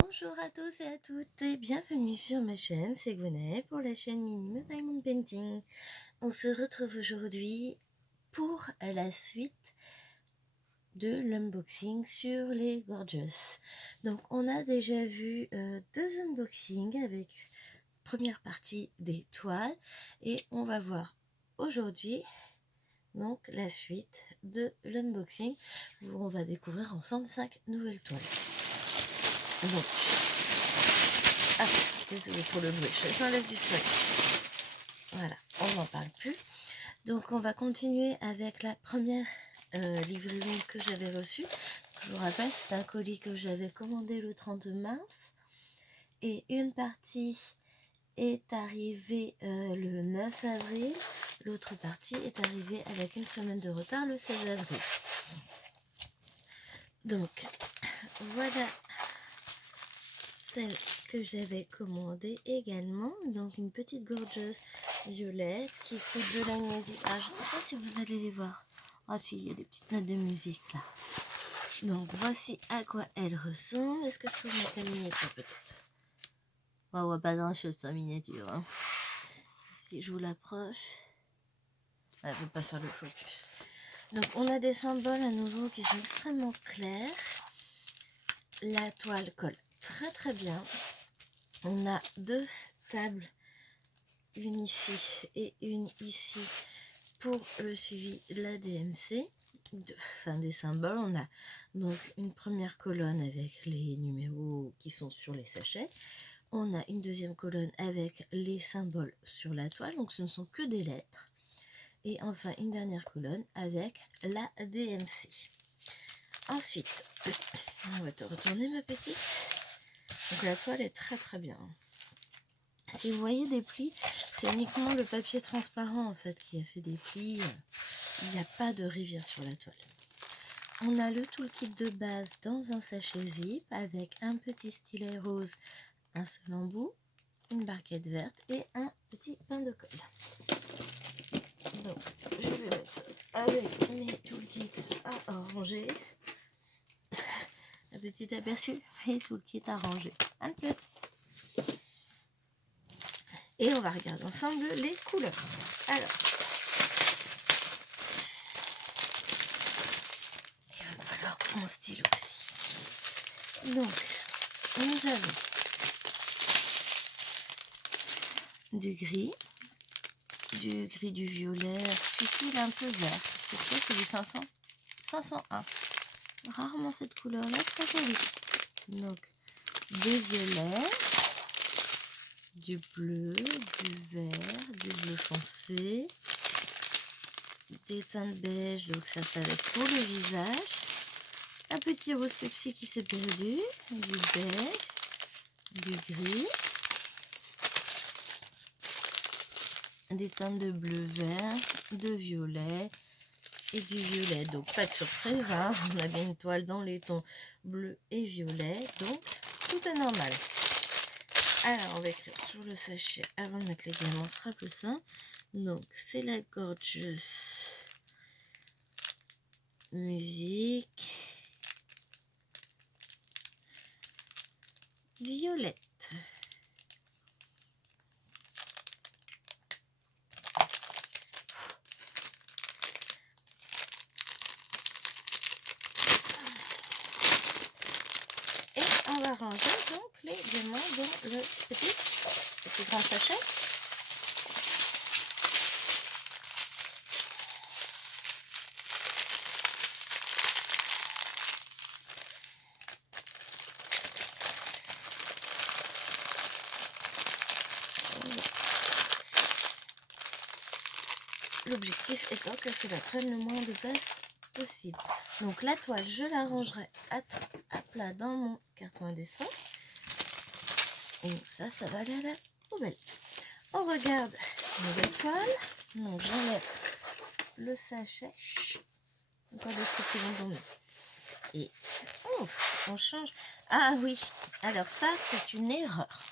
Bonjour à tous et à toutes et bienvenue sur ma chaîne, c'est Gwenaëlle pour la chaîne Minimo Diamond Painting. On se retrouve aujourd'hui pour la suite de l'unboxing sur les Gorgeous. Donc on a déjà vu deux unboxings avec première partie des toiles et on va voir aujourd'hui donc la suite de l'unboxing où on va découvrir ensemble 5 nouvelles toiles. Donc, désolé pour le bruit, je s'enlève du sac. Voilà, on n'en parle plus. Donc on va continuer avec la première livraison que j'avais reçue. Je vous rappelle, c'est un colis que j'avais commandé le 30 mars. Et une partie est arrivée le 9 avril. L'autre partie est arrivée avec une semaine de retard le 16 avril. Donc, voilà celle que j'avais commandée également. Donc, une petite gorgeuse violette qui fait de la musique. Ah, je ne sais pas si vous allez les voir. Ah si, il y a des petites notes de musique là. Donc, voici à quoi elle ressemble. Est-ce que je peux mettre la miniature peut-être? On voit pas grand-chose sur la miniature. Hein. Si je vous l'approche, elle ne veut pas faire le focus. Donc, on a des symboles à nouveau qui sont extrêmement clairs. La toile colle très très bien. On a deux tables, une ici et une ici pour le suivi de la DMC, des symboles. On a donc une première colonne avec les numéros qui sont sur les sachets. On a une deuxième colonne avec les symboles sur la toile, donc ce ne sont que des lettres. Et enfin une dernière colonne avec la DMC. Ensuite, on va te retourner ma petite. Donc la toile est très très bien. Si vous voyez des plis, c'est uniquement le papier transparent en fait qui a fait des plis. Il n'y a pas de rivière sur la toile. On a le toolkit de base dans un sachet zip avec un petit stylet rose, un seul embout, une barquette verte et un petit pain de colle. Donc, je vais mettre ça avec mes toolkits à ranger. Un petit aperçu et toolkit à ranger. Un de plus. Et on va regarder ensemble les couleurs. Alors, il va me falloir mon stylo aussi. Donc, nous avons du gris, du violet, celui-ci il est un peu vert. C'est quoi? C'est du 501. Rarement cette couleur-là, très jolie. Donc, des violets, du bleu, du vert, du bleu foncé, des teintes beige, donc ça va être pour le visage, un petit rose Pepsi qui s'est perdu, du beige, du gris, des teintes de bleu vert, de violet et du violet. Donc pas de surprise, hein, on a bien une toile dans les tons bleu et violet, donc tout est normal. Alors on va écrire sur le sachet avant de mettre les diamants, ce sera plus simple. Donc c'est la Gorgeous musique violette. Et on va ranger donc les diamants dans le petit grand sachet. L'objectif étant que cela prenne le moins de place possible. Donc la toile, je la rangerai à plat dans mon carton à dessin. Et ça va aller à la poubelle. On regarde nouvelle toile. Donc j'enlève le sachet. Encore des petits bonbons. Et on change. Ah oui, alors ça c'est une erreur.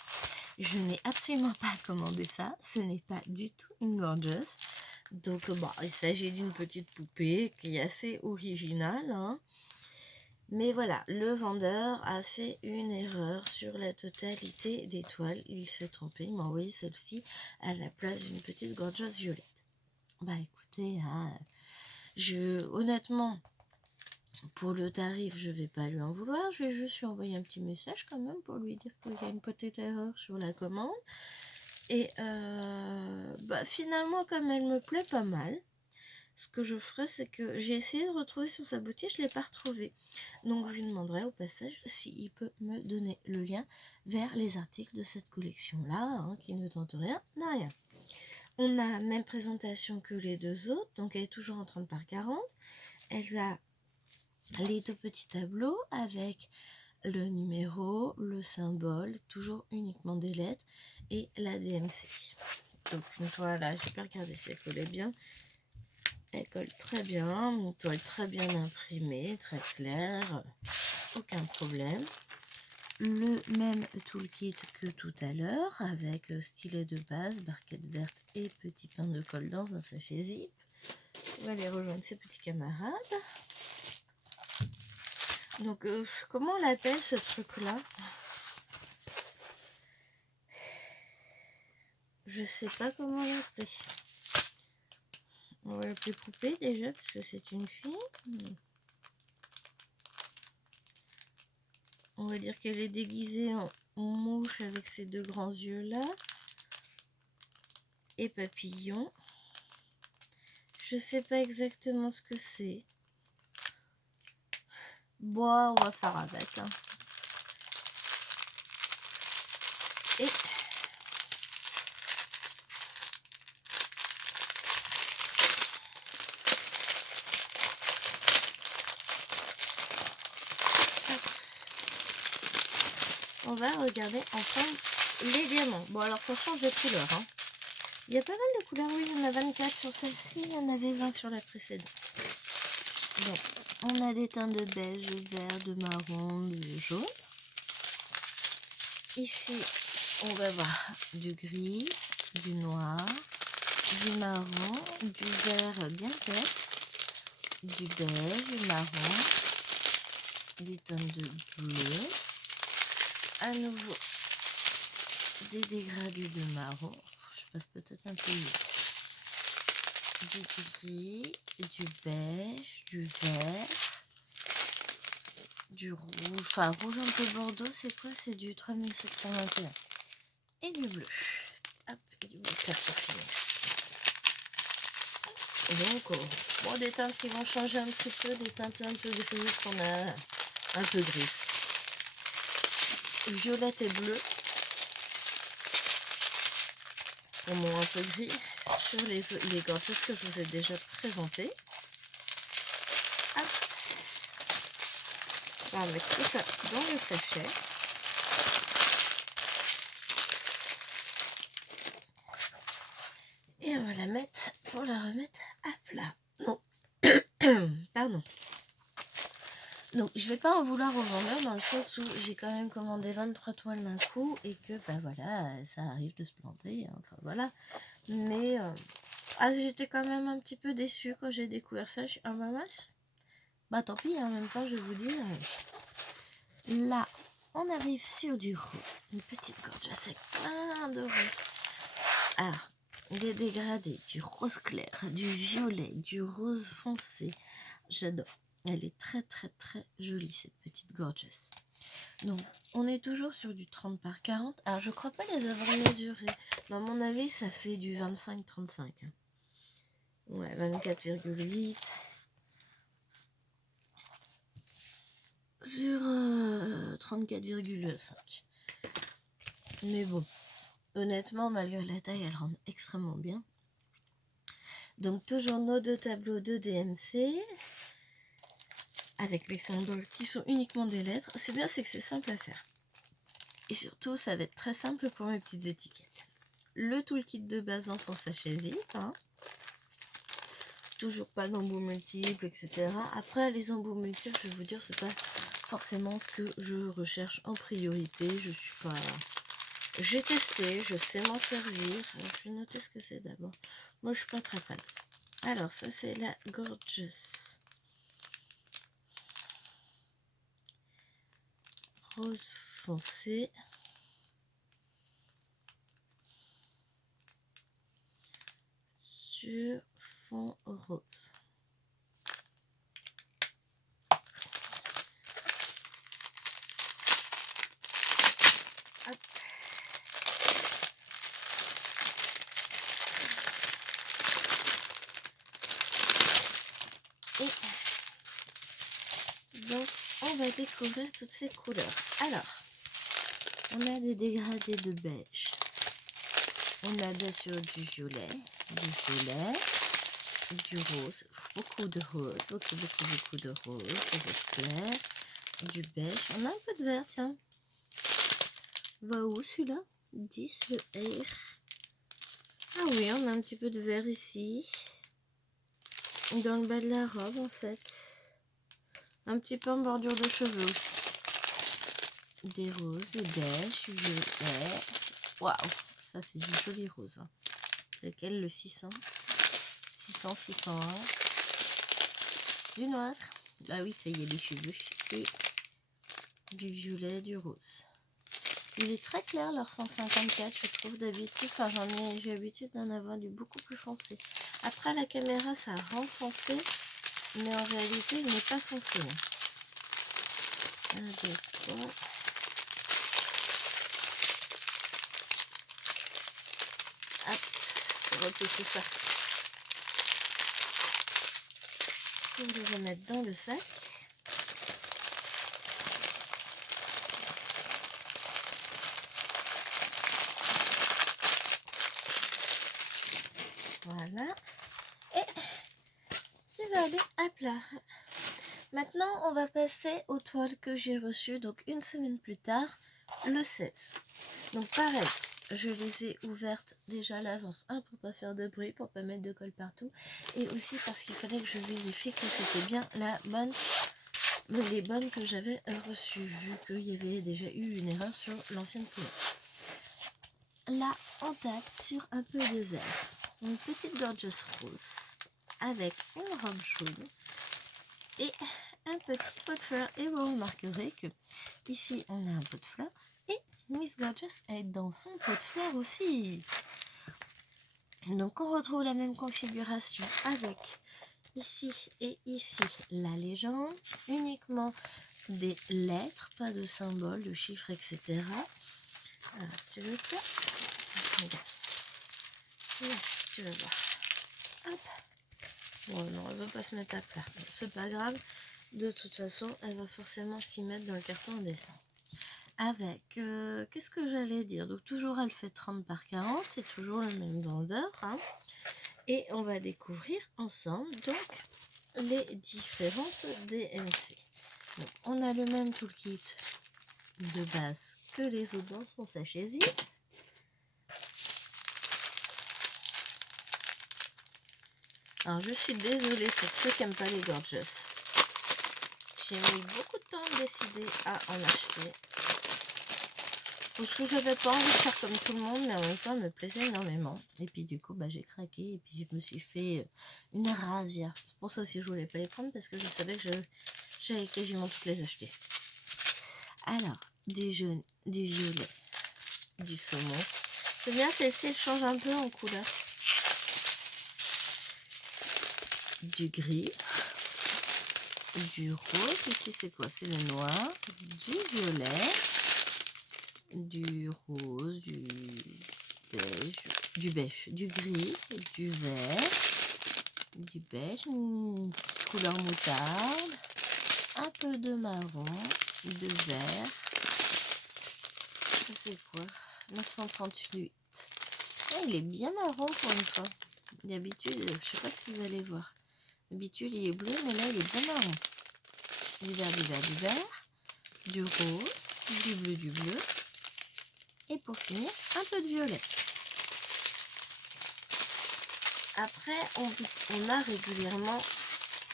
Je n'ai absolument pas commandé ça. Ce n'est pas du tout une Gorgeous. Donc bon, il s'agit d'une petite poupée qui est assez originale. Hein. Mais voilà, le vendeur a fait une erreur sur la totalité des toiles. Il s'est trompé, il m'a envoyé celle-ci à la place d'une petite gorgeuse violette. Bah écoutez, hein, honnêtement, pour le tarif, je vais pas lui en vouloir. Je vais juste lui envoyer un petit message quand même pour lui dire qu'il y a une petite erreur sur la commande. Et bah, finalement, comme elle me plaît pas mal, ce que je ferai, c'est que j'ai essayé de retrouver sur sa boutique, je ne l'ai pas retrouvé. Donc je lui demanderai au passage s'il peut me donner le lien vers les articles de cette collection-là, hein, qui ne tente rien, n'a rien. On a même présentation que les deux autres, donc elle est toujours en 30 par 40. Elle a les deux petits tableaux avec le numéro, le symbole, toujours uniquement des lettres, et la DMC. Donc une toile là, je vais regarder si elle collait bien. Elle colle très bien, une toile très bien imprimée, très claire, aucun problème. Le même toolkit que tout à l'heure, avec stylet de base, barquette verte et petit pain de colle dans un sachet zip. On va aller rejoindre ses petits camarades. Donc, comment on l'appelle ce truc-là? Je sais pas comment l'appeler. On va l'appeler poupée déjà, parce que c'est une fille. On va dire qu'elle est déguisée en mouche avec ses deux grands yeux là. Et papillon. Je sais pas exactement ce que c'est. Bon, on va faire avec. Hein. Et on va regarder ensemble les diamants. Bon, alors ça change de couleur. Hein. Il y a pas mal de couleurs. Oui, il y en a 24 sur celle-ci. Il y en avait 20 sur la précédente. Bon, on a des teints de beige, de vert, de marron, de jaune. Ici, on va voir du gris, du noir, du marron, du vert bien peps, du beige, du marron, des teintes de bleu, à nouveau des dégradés de marron, je passe peut-être un peu vite, du gris, du beige, du vert, du rouge, enfin rouge un peu bordeaux, c'est quoi? C'est du 3721 et du bleu. Hop, et du bleu clair pour finir. Donc, bon, des teintes qui vont changer un petit peu, des teintes un peu grises qu'on a un peu grises. Violette et bleu. Au moins un peu gris sur les gorgettes que je vous ai déjà présenté. On va mettre tout ça dans le sachet. Et on va la mettre pour la remettre à plat. Non. Pardon. Donc, je vais pas en vouloir au vendeur dans le sens où j'ai quand même commandé 23 toiles d'un coup et que, bah voilà, ça arrive de se planter. Hein, enfin, voilà. Mais, j'étais quand même un petit peu déçue quand j'ai découvert ça. Je suis, bah mince. Bah tant pis, en même temps, je vais vous dire. Là, on arrive sur du rose. Une petite gorgeous avec plein de rose. Alors, des dégradés, du rose clair, du violet, du rose foncé. J'adore. Elle est très très très jolie cette petite gorgeous. Donc, on est toujours sur du 30 par 40. Alors, je crois pas les avoir mesurés. Mais à mon avis, ça fait du 25-35. Ouais, 24,8. Sur 34,5. Mais bon, honnêtement, malgré la taille, elle rend extrêmement bien. Donc, toujours nos deux tableaux de DMC. Avec les symboles qui sont uniquement des lettres. C'est bien, c'est que c'est simple à faire. Et surtout, ça va être très simple pour mes petites étiquettes. Le toolkit de base dans son sachet zip. Hein. Toujours pas d'embout multiples, etc. Après, les embouts multiples, je vais vous dire, c'est pas forcément ce que je recherche en priorité. Je suis pas... J'ai testé, je sais m'en servir. Alors, je vais noter ce que c'est d'abord. Moi, je suis pas très fan. Alors, ça, c'est la Gorgeous. rose foncé. Sur fond rose. Hop. Et donc on va découvrir toutes ces couleurs. Alors, on a des dégradés de beige. On a bien sûr du violet, du rose, beaucoup de rose, beaucoup de rose, du rose clair, du beige. On a un peu de vert, tiens. Va où celui-là? 10, le R. Ah oui, on a un petit peu de vert ici. Dans le bas de la robe, en fait. Un petit peu en bordure de cheveux aussi. Des roses, des beiges, du violet. Waouh, ça c'est du joli rose. Hein. C'est lequel, le 600? 600, 601. Du noir. Ah oui, ça y est, les cheveux. Et du violet, du rose. Il est très clair leur 154, je trouve d'habitude. Enfin, j'ai l'habitude d'en avoir du beaucoup plus foncé. Après, à la caméra, ça rend foncé, mais en réalité, il n'est pas foncé. 1, 2, 3. Hop, on retouche tout ça. Pour le remettre dans le sac. Voilà. Et il va aller à plat. Maintenant, on va passer aux toiles que j'ai reçues, donc une semaine plus tard, le 16. Donc pareil, je les ai ouvertes déjà à l'avance. Un, pour pas faire de bruit, pour pas mettre de colle partout. Et aussi parce qu'il fallait que je vérifie que c'était bien les bonnes que j'avais reçues, vu qu'il y avait déjà eu une erreur sur l'ancienne couleur. Là, on tape sur un peu de vert. Une petite gorgeous rose avec une robe jaune et un petit pot de fleurs. Et vous remarquerez que ici, on a un pot de fleurs et Miss Gorgeous est dans son pot de fleurs aussi. Donc, on retrouve la même configuration avec ici et ici la légende, uniquement des lettres, pas de symboles, de chiffres, etc. Alors, tu veux quoi? Regarde. Là, tu vas voir. Hop. Bon, non, elle ne va pas se mettre à plat. C'est pas grave. De toute façon, elle va forcément s'y mettre dans le carton en dessin. Avec, qu'est-ce que j'allais dire? Donc, toujours, elle fait 30 par 40. C'est toujours le même vendeur. Hein. Et on va découvrir ensemble, donc, les différentes DMC. Donc, on a le même toolkit de base que les autres dans son sachet zip. Alors, je suis désolée pour ceux qui n'aiment pas les Gorgeous. J'ai mis beaucoup de temps à décider à en acheter. Parce que je n'avais pas envie de faire comme tout le monde, mais en même temps, elle me plaisait énormément. Et puis, du coup, j'ai craqué et puis je me suis fait une rasière. C'est pour ça aussi que je voulais pas les prendre, parce que je savais que j'allais quasiment toutes les acheter. Alors, du jaune, du violet, du saumon. C'est bien, celle-ci, elle change un peu en couleur. Du gris, du rose, ici c'est quoi? C'est le noir, du violet, du rose, du beige, du gris, du vert, du beige, une couleur moutarde, un peu de marron, de vert. Ça c'est quoi? 938. Ah, il est bien marron pour une fois. D'habitude, je sais pas si vous allez voir. D'habitude, il est bleu, mais là, il est bien marron. Du vert, du vert, du vert, du rose, du bleu. Et pour finir, un peu de violet. Après, on a régulièrement,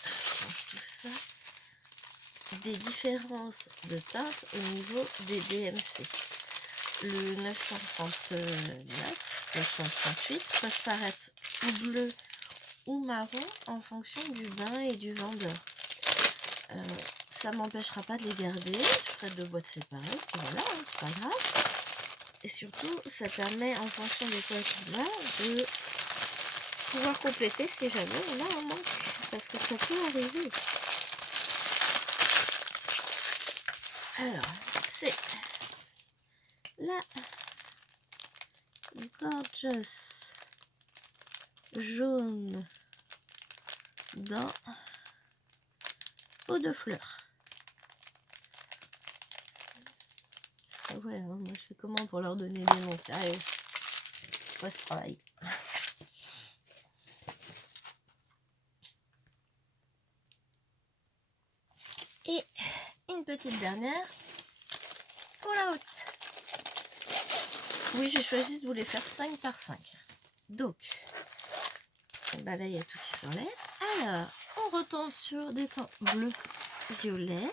je range tout ça, des différences de teintes au niveau des DMC. Le 939, 938 peuvent paraître ou bleu ou marron en fonction du bain et du vendeur. ça m'empêchera pas de les garder. Je ferai 2 boîtes séparées, puis voilà, hein, c'est pas grave. Et surtout, ça permet, en fonction des quoi qu'on a, de pouvoir compléter si jamais on a un manque. Parce que ça peut arriver. Alors, c'est la Gorgeous jaune dans eau de fleurs. Ah ouais, hein, moi je fais comment pour leur donner des noms, sérieux. Ouais, ce travail. Et une petite dernière pour la haute. Oui, j'ai choisi de vous les faire 5 par 5. Donc, bah là il y a tout qui s'enlève. Alors, on retombe sur des tons bleus, violets.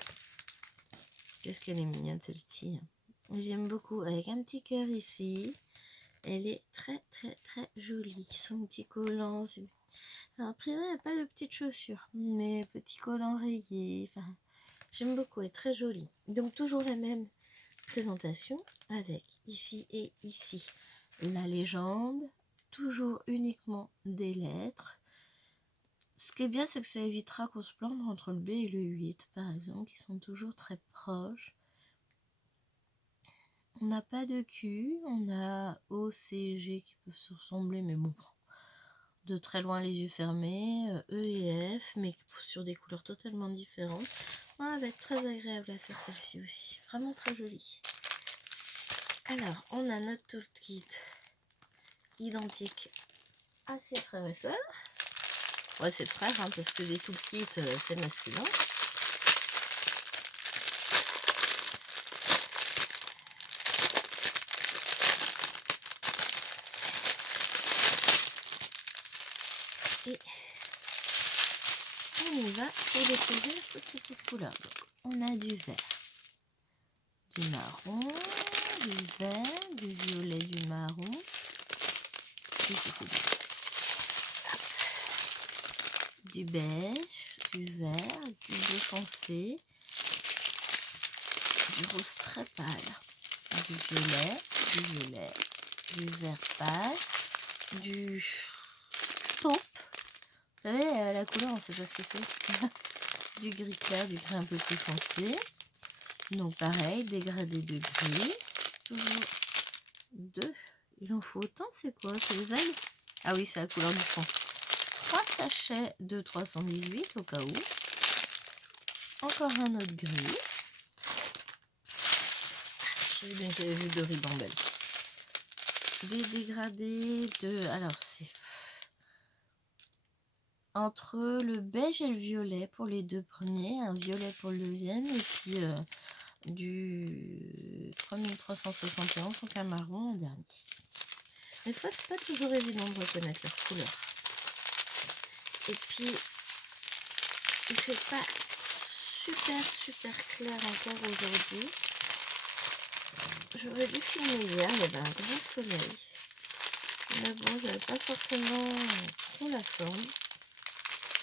Qu'est-ce qu'elle est mignonne celle-ci. J'aime beaucoup, avec un petit cœur ici. Elle est très très très jolie. Son petit collant. Alors, a priori, il n'y a pas de petites chaussures, mais petit collant rayé. Enfin, j'aime beaucoup, elle est très jolie. Donc toujours la même présentation avec ici et ici la légende. Toujours uniquement des lettres. Ce qui est bien, c'est que ça évitera qu'on se plante entre le B et le 8, par exemple, qui sont toujours très proches. On n'a pas de Q, on a O, C, G qui peuvent se ressembler, mais bon, de très loin les yeux fermés, E et F, mais sur des couleurs totalement différentes. Ça va être très agréable à faire celle-ci aussi, vraiment très jolie. Alors, on a notre toolkit identique à ses frères et sœurs. Ouais, c'est frère, hein, parce que les toolkits, c'est masculin. Et on y va pour découvrir toutes ces petites couleurs. Donc, on a du vert, du marron, du vert, du violet, du marron. Et c'est tout. Du beige, du vert, du bleu foncé, du rose très pâle, du violet, du vert pâle, du taupe. Vous savez, la couleur, on ne sait pas ce que c'est. Du gris clair, du gris un peu plus foncé. Donc pareil, dégradé de gris. Toujours deux. Il en faut autant, c'est quoi? C'est les ailes? Ah oui, c'est la couleur du fond. 3 sachets de 318 au cas où. Encore un autre gris. J'ai bien qu'il y avait de ribambelle. Des dégradés de... Alors, c'est entre le beige et le violet pour les deux premiers, un violet pour le deuxième, et puis du premier 371, donc un marron en dernier. Des fois, c'est pas toujours évident de reconnaître leur couleur. Et puis, il fait pas super clair encore aujourd'hui. J'aurais dû filmer hier, il y avait un grand soleil. Mais bon, j'avais pas forcément trop la forme.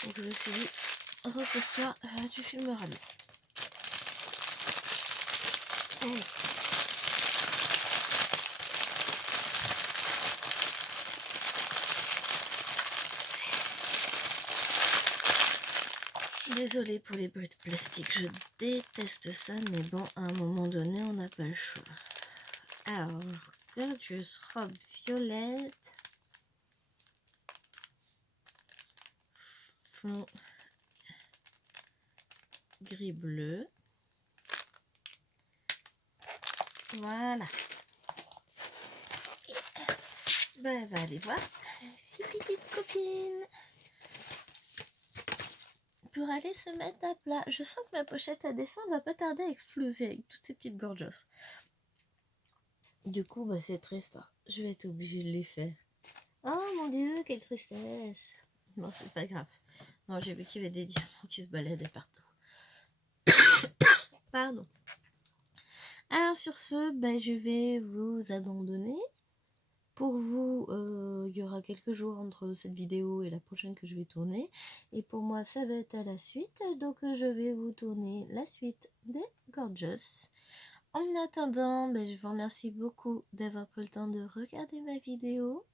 Donc je me suis dit, repose ça, tu filmeras bien. Allez. Désolée pour les bruits de plastique, je déteste ça, mais bon, à un moment donné, on n'a pas le choix. Alors, Gorgeous robe violette, fond gris-bleu. Voilà. Ben, elle va aller voir si petite copine pour aller se mettre à plat. Je sens que ma pochette à dessin va pas tarder à exploser avec toutes ces petites gorgeous. Du coup, bah, c'est triste. Je vais être obligée de les faire. Oh mon dieu, quelle tristesse. Non, c'est pas grave. Non, j'ai vu qu'il y avait des diamants qui se baladaient partout. Pardon. Alors sur ce, bah, je vais vous abandonner. Pour vous, il y aura quelques jours entre cette vidéo et la prochaine que je vais tourner. Et pour moi, ça va être à la suite. Donc, je vais vous tourner la suite des Gorgeous. En attendant, je vous remercie beaucoup d'avoir pris le temps de regarder ma vidéo.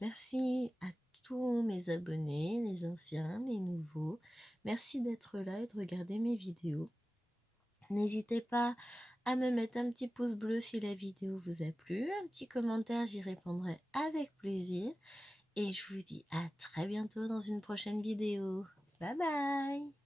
Merci à tous mes abonnés, les anciens, les nouveaux. Merci d'être là et de regarder mes vidéos. N'hésitez pas à me mettre un petit pouce bleu si la vidéo vous a plu, un petit commentaire, j'y répondrai avec plaisir. Et je vous dis à très bientôt dans une prochaine vidéo. Bye bye!